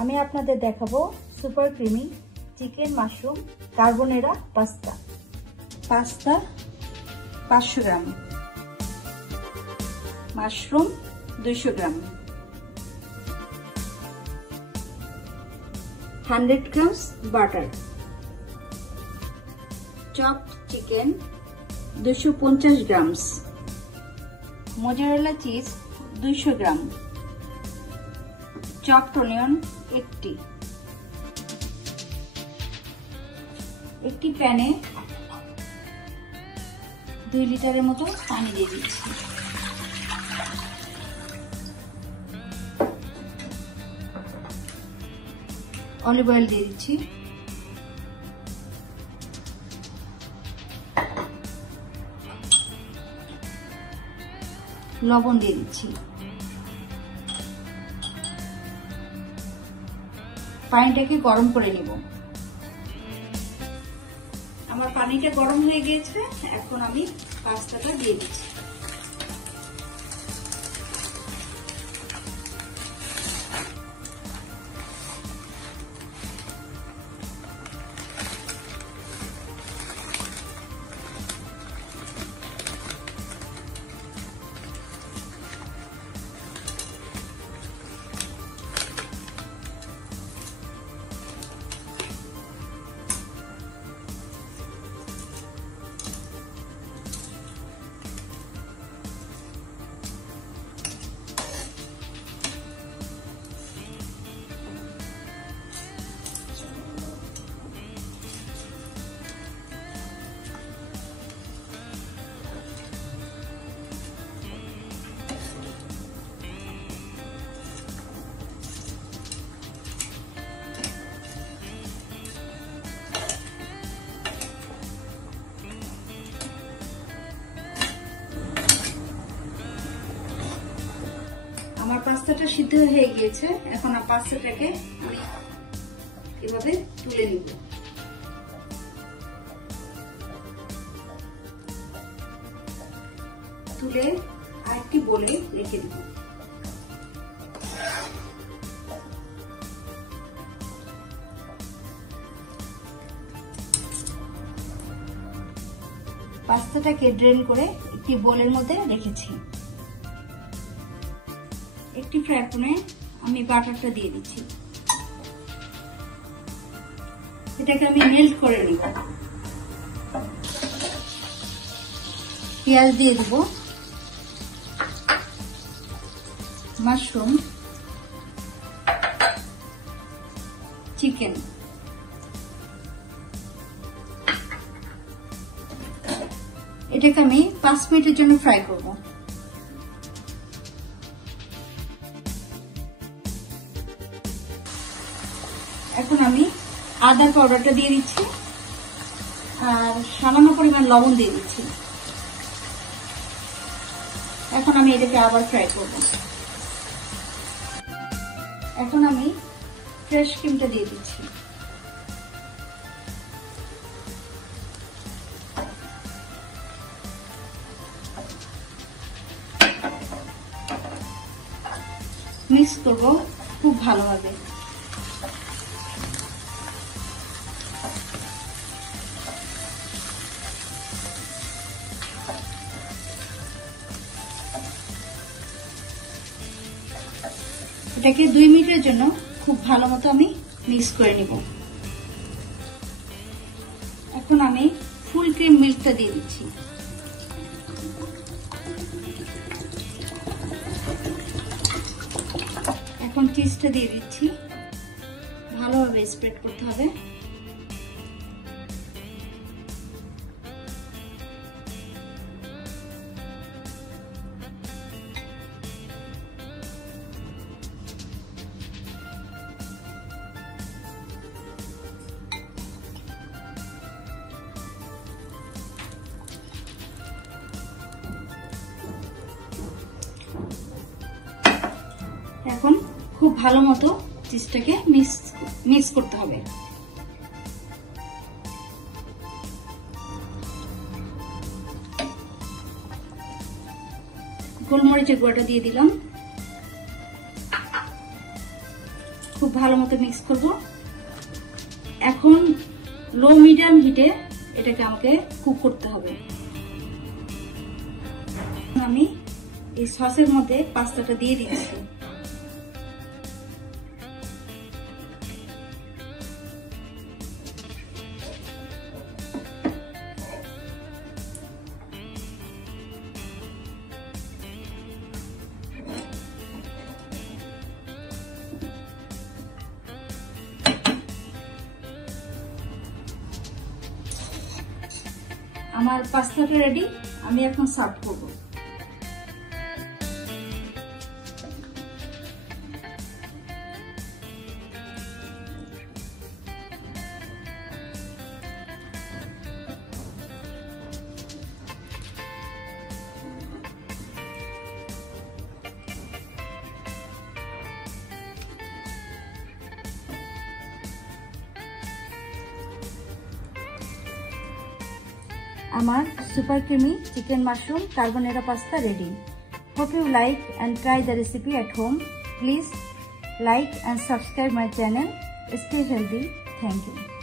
আমি আপনাদের দেখাবো super creamy chicken mushroom carbonara pasta. Pasta 500 gram, mushroom 200 gram, 100 grams butter, chopped chicken 250 grams, mozzarella cheese 200 gram, chopped onion একটি প্যানে 2 লিটারের মতো পানি দিয়ে দিচ্ছি। অলিভ অয়েল দিয়ে দিচ্ছি, লবণ দিয়ে দিচ্ছি, পানিটাকে গরম করে নিব। আমার পানিটা গরম হয়ে গিয়েছে, এখন আমি পাস্তাটা দিয়ে দিচ্ছি। আমার পাস্তাটা সিদ্ধ হয়ে গিয়েছে, এখন পাস্তাটাকে আমি এভাবে তুলে নিব। তুলে আরেকটি বোলে রেখে দেব। পাস্তাটাকে ড্রেন করে একটি বোলের মধ্যে রেখেছি। একটি ফ্রাই প্যানে আমি বাটারটা দিয়ে দিচ্ছি, এটাকে আমি মেল্ট করে নিব। পেঁয়াজ দিয়ে দেব, মাশরুম, চিকেন, এটাকে আমি 5 মিনিটের জন্য ফ্রাই করব। এখন আমি আদার পাউডারটা দিয়ে দিচ্ছি আর সামান্য পরিমাণ লবণ দিয়ে দিচ্ছি। এখন আমি এটাকে আবার ফ্রাই করব। এখন আমি ফ্রেশ ক্রিমটা দিয়ে দিচ্ছি। মিক্স করব খুব ভালোভাবে। এটাকে 2 মিনিটের জন্য খুব ভালো মতো আমি মিক্স করে নিব। এখন আমি ফুল ক্রিম মিল্কটা দিয়ে দিচ্ছি। এখন চিজটা দিয়ে দিচ্ছি, ভালোভাবে স্প্রেড করতে হবে। এখন খুব ভালো মতো চিজটাকে মিক্স করতে হবে। গোলমরিচের গুঁড়াটা দিয়ে দিলাম। খুব খুব ভালো মতো মিক্স করব। এখন লো মিডিয়াম হিটে এটাকে আমাকে কুক করতে হবে। আমি এই সসের মধ্যে পাস্তাটা দিয়ে দিচ্ছি। আমার পাস্তাটা রেডি, আমি এখন সার্ভ করব। আমার super creamy chicken mushroom carbonara pasta ready. Hope you like and try the recipe at home. Please like and subscribe my channel. Stay healthy. Thank you.